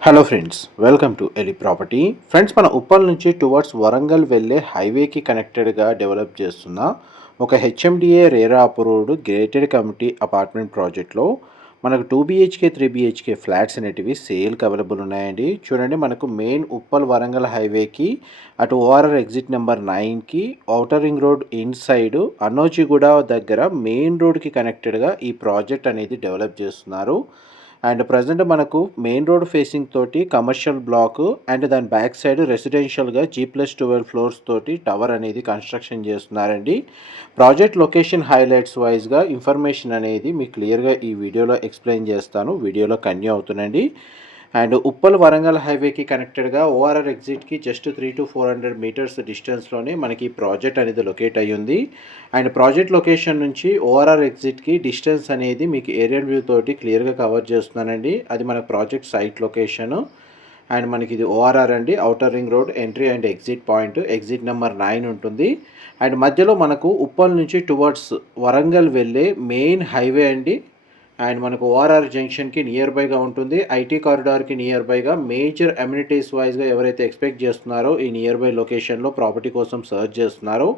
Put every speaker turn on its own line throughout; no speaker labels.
Hello friends welcome to ఎలి property friends మన ఉప్పల్ నుంచి టువర్డ్స్ వరంగల్ వెళ్ళే హైవేకి కనెక్టెడ్గా డెవలప్ చేస్తున్న ఒక HMDA RERA approved gated community apartment ప్రాజెక్ట్లో మనకు two BHK three BHK flats అనేటివి సేల్కి అవైలబుల్ ఉన్నాయండి. చూడండి మనకు మెయిన్ ఉప్పల్ వరంగల్ హైవేకి అటు ఓఆర్ఆర్ ఎగ్జిట్ నెంబర్ నైన్కి outer ring road inside Annojiguda దగ్గర మెయిన్ రోడ్కి కనెక్టెడ్గా ఈ ప్రాజెక్ట్ అనేది డెవలప్ చేస్తున్నారు. అండ్ ప్రజెంట్ మనకు మెయిన్ రోడ్ ఫేసింగ్ తోటి కమర్షియల్ బ్లాక్ అండ్ దాని బ్యాక్ సైడ్ రెసిడెన్షియల్గా జీ ప్లస్ ట్వెల్వ్ ఫ్లోర్స్ తోటి టవర్ అనేది కన్స్ట్రక్షన్ చేస్తున్నారండి. ప్రాజెక్ట్ లొకేషన్ హైలైట్స్ వైజ్గా ఇన్ఫర్మేషన్ అనేది మీకు క్లియర్గా ఈ వీడియోలో ఎక్స్ప్లెయిన్ చేస్తాను. వీడియోలో కన్యూ అవుతుందండి. అండ్ ఉప్పల్ వరంగల్ హైవేకి కనెక్టెడ్గా ORR ఎగ్జిట్కి just three to four hundred metres డిస్టెన్స్లోనే మనకి ప్రాజెక్ట్ అనేది లొకేట్ అయ్యింది అండ్ ప్రాజెక్ట్ లొకేషన్ నుంచి ఓఆర్ఆర్ ఎగ్జిట్కి డిస్టెన్స్ అనేది మీకు ఏరియల్ వ్యూ తోటి క్లియర్గా కవర్ చేస్తున్నానండి. అది మన ప్రాజెక్ట్ సైట్ లొకేషన్. అండ్ మనకి ఇది ఓఆర్ఆర్ అండి. Outer ring road entry and exit point. Exit number nine ఉంటుంది. అండ్ మధ్యలో మనకు ఉప్పల్ నుంచి టువర్డ్స్ వరంగల్ వెళ్ళే మెయిన్ హైవే అండి. అండ్ మనకు ఓఆర్ఆర్ జంక్షన్కి నియర్ బైగా ఉంటుంది. ఐటీ కారిడార్కి నియర్ బైగా మేజర్ అమ్యూనిటీస్ వైజ్గా ఎవరైతే ఎక్స్పెక్ట్ చేస్తున్నారో ఈ నియర్ బై లొకేషన్లో ప్రాపర్టీ కోసం సర్చ్ చేస్తున్నారో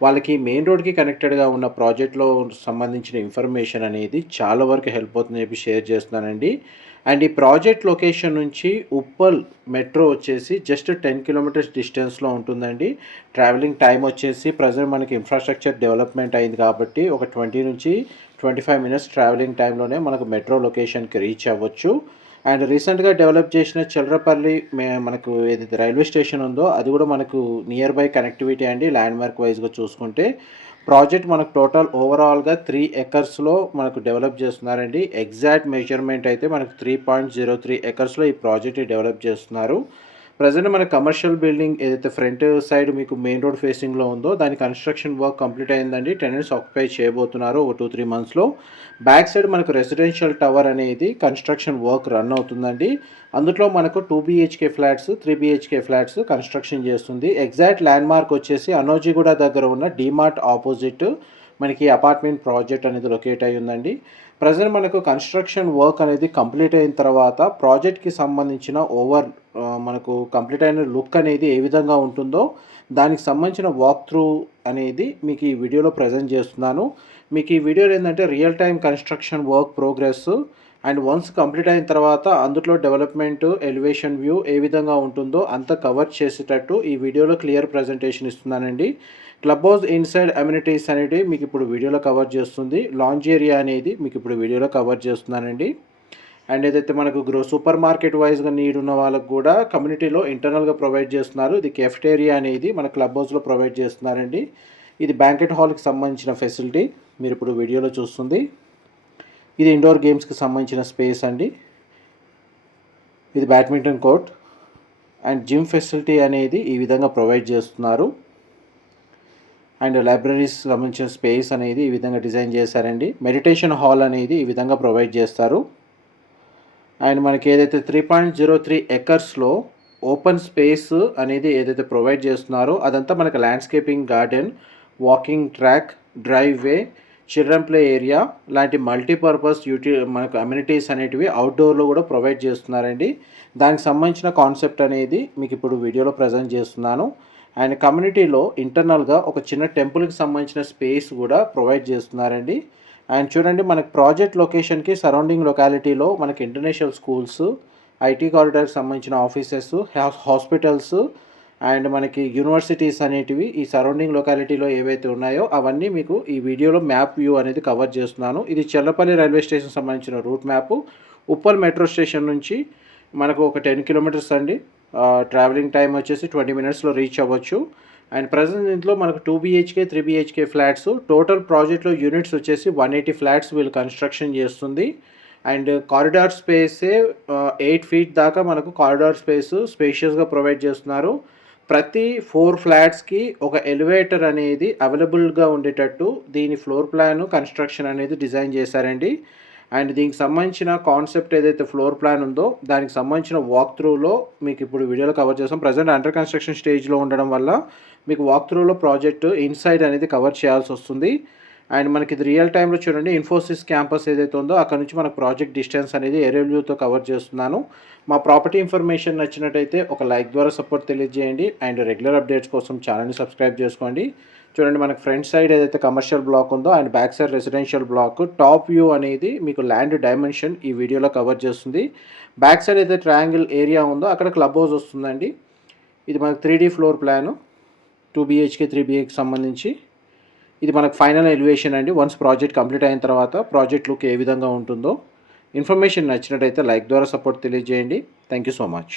వాళ్ళకి మెయిన్ రోడ్కి కనెక్టెడ్గా ఉన్న ప్రాజెక్ట్లో సంబంధించిన ఇన్ఫర్మేషన్ అనేది చాలా వరకు హెల్ప్ అవుతుందని చెప్పి షేర్ చేస్తున్నానండి. అండ్ ఈ ప్రాజెక్ట్ లొకేషన్ నుంచి ఉప్పల్ మెట్రో వచ్చేసి జస్ట్ టెన్ కిలోమీటర్స్ డిస్టెన్స్లో ఉంటుందండి. ట్రావెలింగ్ టైం వచ్చేసి ప్రజెంట్ మనకి ఇన్ఫ్రాస్ట్రక్చర్ డెవలప్మెంట్ అయింది కాబట్టి ఒక ట్వంటీ నుంచి ట్వంటీ ఫైవ్ మినిట్స్ ట్రావెలింగ్ టైంలోనే మనకు మెట్రో లొకేషన్కి రీచ్ అవ్వచ్చు. అండ్ రీసెంట్గా డెవలప్ చేసిన చిల్లరపల్లి మే మనకు ఏదైతే రైల్వే స్టేషన్ ఉందో అది కూడా మనకు నియర్ బై కనెక్టివిటీ అండి. ల్యాండ్ మార్క్ వైజ్గా చూసుకుంటే ప్రాజెక్ట్ మనకు టోటల్ ఓవరాల్గా త్రీ ఎకర్స్లో మనకు డెవలప్ చేస్తున్నారండి. ఎగ్జాక్ట్ మెజర్మెంట్ అయితే మనకు త్రీ పాయింట్ జీరో త్రీ ఎకర్స్లో ఈ ప్రాజెక్ట్ డెవలప్ చేస్తున్నారు. ప్రజెంట్ మన కమర్షియల్ బిల్డింగ్ ఏదైతే ఫ్రంట్ సైడ్ మీకు మెయిన్ రోడ్ ఫేసింగ్లో ఉందో దాని కన్స్ట్రక్షన్ వర్క్ కంప్లీట్ అయిందండి. టెనెంట్స్ ఆక్యుపై చేయబోతున్నారు ఒక టూ త్రీ మంత్స్లో బ్యాక్ సైడ్ మనకు రెసిడెన్షియల్ టవర్ అనేది కన్స్ట్రక్షన్ వర్క్ రన్ అవుతుందండి. అందులో మనకు two BHK flats three BHK flats construction చేస్తుంది. ఎగ్జాక్ట్ ల్యాండ్ మార్క్ వచ్చేసి అనోజిగూడ దగ్గర ఉన్న డీమార్ట్ ఆపోజిట్ మనకి అపార్ట్మెంట్ ప్రాజెక్ట్ అనేది లొకేట్ అయి ఉందండి. ప్రజెంట్ మనకు కన్స్ట్రక్షన్ వర్క్ అనేది కంప్లీట్ అయిన తర్వాత ప్రాజెక్ట్కి సంబంధించిన ఓవర్ మనకు కంప్లీట్ అయిన లుక్ అనేది ఏ విధంగా ఉంటుందో దానికి సంబంధించిన వాక్ త్రూ అనేది మీకు ఈ వీడియోలో ప్రజెంట్ చేస్తున్నాను. మీకు ఈ వీడియోలో ఏంటంటే real time construction work progress and once complete అయిన తర్వాత అందులో డెవలప్మెంట్ ఎలివేషన్ వ్యూ ఏ విధంగా ఉంటుందో అంత కవర్ చేసేటట్టు ఈ వీడియోలో క్లియర్ ప్రజెంటేషన్ ఇస్తున్నానండి. క్లబ్ హౌస్ ఇన్సైడ్ అమ్యూనిటీస్ అనేది మీకు ఇప్పుడు వీడియోలో కవర్ చేస్తుంది. లాంజ్ ఏరియా అనేది మీకు ఇప్పుడు వీడియోలో కవర్ చేస్తున్నానండి. అండ్ ఏదైతే మనకు గ్రో సూపర్ మార్కెట్ వైజ్గా నీడ్ ఉన్న వాళ్ళకు కూడా కమ్యూనిటీలో ఇంటర్నల్గా ప్రొవైడ్ చేస్తున్నారు. ఇది కెఫ్టేరియా అనేది మన క్లబ్ హౌస్లో ప్రొవైడ్ చేస్తున్నారండి. ఇది బ్యాంకెట్ హాల్కి సంబంధించిన ఫెసిలిటీ మీరు ఇప్పుడు వీడియోలో చూస్తుంది. ఇది ఇండోర్ గేమ్స్కి సంబంధించిన స్పేస్ అండి. ఇది badminton court and gym facility అనేది ఈ విధంగా ప్రొవైడ్ చేస్తున్నారు. అండ్ లైబ్రరీస్ సంబంధించిన స్పేస్ అనేది ఈ విధంగా డిజైన్ చేశారండి. మెడిటేషన్ హాల్ అనేది ఈ విధంగా ప్రొవైడ్ చేస్తారు. అండ్ మనకి ఏదైతే త్రీ పాయింట్ జీరో త్రీ ఎకర్స్లో ఓపెన్ స్పేస్ అనేది ఏదైతే ప్రొవైడ్ చేస్తున్నారో అదంతా మనకి landscaping garden walking track driveway children play area లాంటి మల్టీపర్పస్ యూటి మనకు అమ్యూనిటీస్ అనేటివి అవుట్డోర్లో కూడా ప్రొవైడ్ చేస్తున్నారండి. దానికి సంబంధించిన కాన్సెప్ట్ అనేది మీకు ఇప్పుడు వీడియోలో ప్రజెంట్ చేస్తున్నాను. అండ్ కమ్యూనిటీలో ఇంటర్నల్గా ఒక చిన్న టెంపుల్కి సంబంధించిన స్పేస్ కూడా ప్రొవైడ్ చేస్తున్నారండి. అండ్ చూడండి మనకి ప్రాజెక్ట్ లొకేషన్కి సరౌండింగ్ లొకాలిటీలో మనకి ఇంటర్నేషనల్ స్కూల్స్ ఐటీ కారిడార్కి సంబంధించిన ఆఫీసెస్ హాస్పిటల్స్ అండ్ మనకి యూనివర్సిటీస్ అనేటివి ఈ సరౌండింగ్ లొకాలిటీలో ఏవైతే ఉన్నాయో అవన్నీ మీకు ఈ వీడియోలో మ్యాప్ వ్యూ అనేది కవర్ చేస్తున్నాను. ఇది చెల్లపల్లి రైల్వే స్టేషన్ సంబంధించిన route map. Uppal metro station నుంచి మనకు ఒక టెన్ కిలోమీటర్స్ అండి. ట్రావెలింగ్ టైం వచ్చేసి ట్వంటీ మినిట్స్లో రీచ్ అవ్వచ్చు. అండ్ ప్రజెంట్ ఇంట్లో మనకు two BHK three BHK flats. Total ప్రాజెక్ట్లో యూనిట్స్ వచ్చేసి వన్ ఎయిటీ ఫ్లాట్స్ వీళ్ళు కన్స్ట్రక్షన్ చేస్తుంది. అండ్ కారిడార్ స్పేసే ఎయిట్ ఫీట్ దాకా మనకు కారిడార్ స్పేస్ స్పేషియస్గా ప్రొవైడ్ చేస్తున్నారు. ప్రతి ఫోర్ ఫ్లాట్స్కి ఒక ఎలివేటర్ అనేది అవైలబుల్గా ఉండేటట్టు దీని ఫ్లోర్ ప్లాన్ కన్స్ట్రక్షన్ అనేది డిజైన్ చేశారండి. అండ్ దీనికి సంబంధించిన కాన్సెప్ట్ ఏదైతే ఫ్లోర్ ప్లాన్ ఉందో దానికి సంబంధించిన వాక్ త్రూలో మీకు ఇప్పుడు వీడియోలో కవర్ చేస్తాం. ప్రజెంట్ అండర్ కన్స్ట్రక్షన్ స్టేజ్లో ఉండడం వల్ల మీకు వాక్ త్రూలో ప్రాజెక్ట్ ఇన్సైడ్ అనేది కవర్ చేయాల్సి వస్తుంది. అండ్ మనకి ఇది రియల్ టైంలో చూడండి ఇన్ఫోసిస్ క్యాంపస్ ఏదైతే ఉందో అక్కడ నుంచి మనకు ప్రాజెక్ట్ డిస్టెన్స్ అనేది ఏరియల్వ్యూతో కవర్ చేస్తున్నాను. మా ప్రాపర్టీ ఇన్ఫర్మేషన్ నచ్చినట్టయితే ఒక లైక్ ద్వారా సపోర్ట్ తెలియజేయండి. అండ్ రెగ్యులర్ అప్డేట్స్ కోసం ఛానల్ని సబ్స్క్రైబ్ చేసుకోండి. చూడండి మనకి ఫ్రంట్ సైడ్ ఏదైతే కమర్షియల్ బ్లాక్ ఉందో and back side residential block top view అనేది మీకు ల్యాండ్ డైమెన్షన్ ఈ వీడియోలో కవర్ చేస్తుంది. బ్యాక్ సైడ్ అయితే ట్రయాంగిల్ ఏరియా ఉందో అక్కడ క్లబ్ హౌస్ వస్తుందండి. ఇది మనకు three floor plan two BHK three బిహెచ్కి సంబంధించి. ఇది మనకు ఫైనల్ ఎలివేషన్ అండి. వన్స్ ప్రాజెక్ట్ కంప్లీట్ అయిన తర్వాత ప్రాజెక్ట్ లుక్ ఏ విధంగా ఉంటుందో ఇన్ఫర్మేషన్ నచ్చినట్టయితే లైక్ ద్వారా సపోర్ట్ తెలియజేయండి. Thank you so much